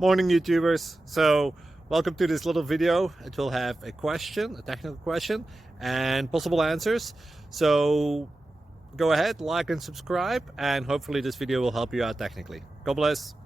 Morning YouTubers. So welcome to this little video. It will have a question, a technical question, and possible answers. So go ahead, like and subscribe, and hopefully this video will help you out technically. God bless.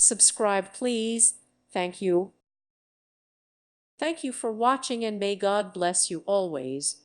Subscribe, please. Thank you. Thank you for watching, and may God bless you always.